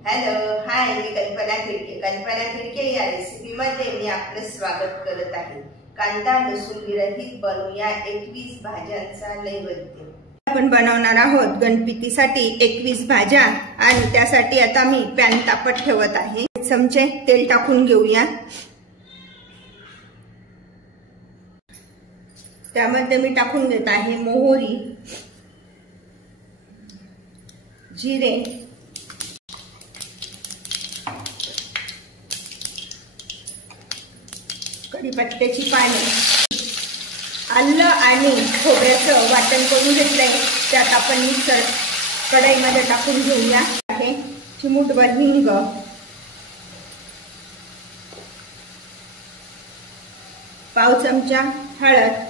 Hello hi, मी कल्पना खिडके. कल्पना खिडके या रेसिपीमध्ये मी आपलं स्वागत करत आहे. कांदा लसूण विरहित बनवूया 21 भाज्यांचा नैवेद्य. आपण बनवणार आहोत गणपतीसाठी 21 भाज्या आणि त्यासाठी आता मी पॅन तापत ठेवत आहे. चमचे तेल टाकून घेऊया. त्यामध्ये मी टाकून घेत आहे मोहरी, जिरे, कढीपत्त्याची पाने, आलं आणि खोबऱ्याचं वाटण करून घेतलंय. त्यात आपण मिक्सर कढईमध्ये टाकून घेऊया. आहे चिमूटभर हिंग, पाव चमचा हळद,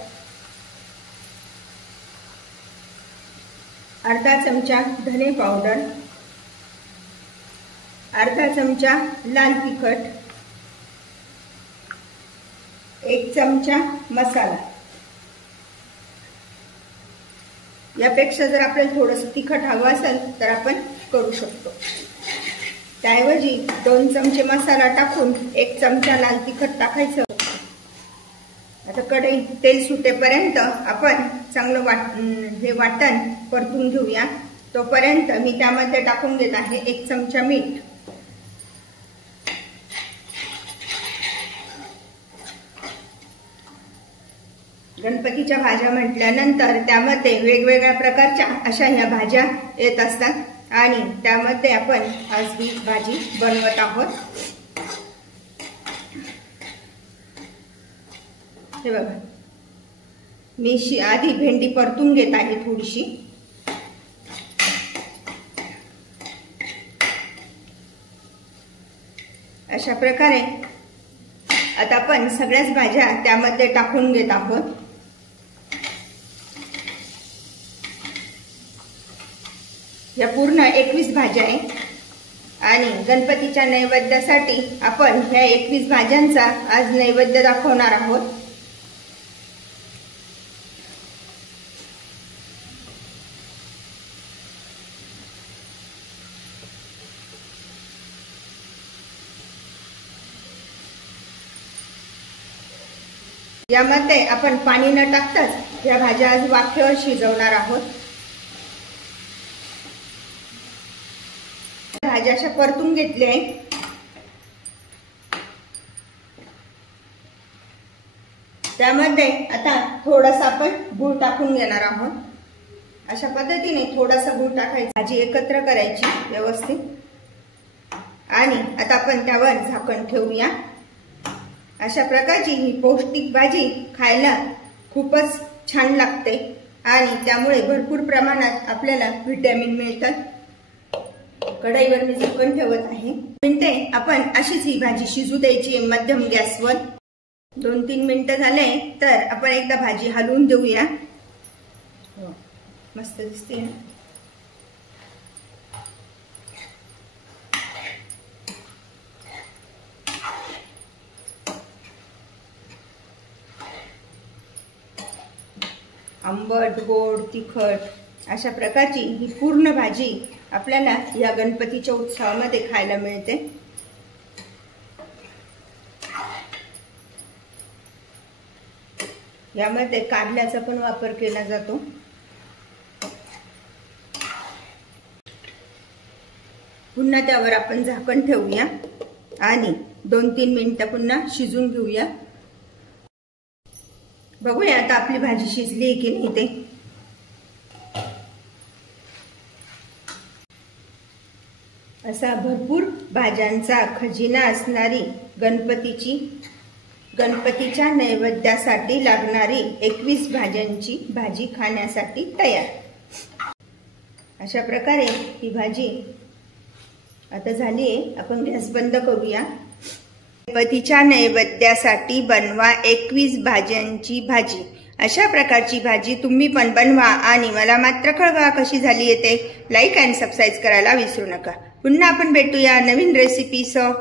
अर्धा चमचा धने पावडर, अर्धा चमचा लाल तिखट, 1 चमचा मसाला. यापेक्षा जर आपल्याला थोडंसं तिखट हवं असेल तर आपण करू शकतो. त्याऐवजी 2 चमचे मसाला टाकून 1 चमचा लाल तिखट टाकायचं. आता कढईत तेल सुटेपर्यंत आपण चांगलं वाटण परतून घेऊया. तोपर्यंत मी त्यामध्ये टाकून घेत आहे 1 चमचा मीठ, गणपतीच्या भाज्या म्हटल्यानंतर त्यामध्ये वेगवेगळ्या प्रकारच्या अशा ह्या भाज्या येत असतात आणि त्यामध्ये आपण आज ही भाजी बनवत आहोत. हे बघा, मी आधी भेंडी परतून घेत आहे थोडीशी. अशा प्रकारे आता आपण सगळ्याच भाज्या त्यामध्ये टाकून घेत आहोत. या पूर्ण 21 भाज्या आहे आणि गणपतीच्या नैवेद्यासाठी आपण ह्या 21 भाज्यांचा आज नैवेद्य दाखवणार आहोत. यामध्ये आपण पाणी न टाकताच या भाज्या आज वाफेवर शिजवणार आहोत. भाज्या अशा परतून घेतल्या आहे. त्यामध्ये आता थोडासा आपण गूळ टाकून घेणार आहोत. अशा पद्धतीने थोडासा गूळ टाकायचा, भाजी एकत्र करायची व्यवस्थित आणि आता आपण त्यावर झाकण ठेवूया. अशा प्रकारची ही पौष्टिक भाजी खायला खूपच छान लागते आणि त्यामुळे भरपूर प्रमाणात आपल्याला व्हिटॅमिन मिळतात. कढईवर मी झाकण ठेवत आहे. मिनिटे आपण अशीच ही भाजी शिजू द्यायची मध्यम गॅसवर. 2-3 मिनिटं झाले तर आपण एकदा भाजी हलवून देऊया. मस्त दिसते. आंबट, गोड, तिखट अशा प्रकारची ही पूर्ण भाजी आपल्याला या गणपतीच्या उत्सवामध्ये खायला मिळते. यामध्ये कारल्याचा पण वापर केला जातो. पुन्हा त्यावर आपण झाकण ठेवूया आणि 2-3 मिनिटं पुन्हा शिजून घेऊया. बघूया आता आपली भाजी शिजली की नाही ते. असा भरपूर भाज्यांचा खजिना असणारी गणपतीच्या नैवेद्यासाठी लागणारी 21 भाज्यांची भाजी खाण्यासाठी तयार. अशा प्रकारे ही भाजी आता झाली आहे. आपण गॅस बंद करूया. गणपतीच्या नैवेद्यासाठी बनवा 21 भाज्यांची भाजी. अशा प्रकारची भाजी तुम्ही पण बनवा आणि मला मात्र कळवा कशी झाली आहे ते. लाईक आणि सबस्क्राईब करायला विसरू नका. पुन्हा आपण भेटूया नवीन रेसिपीसह.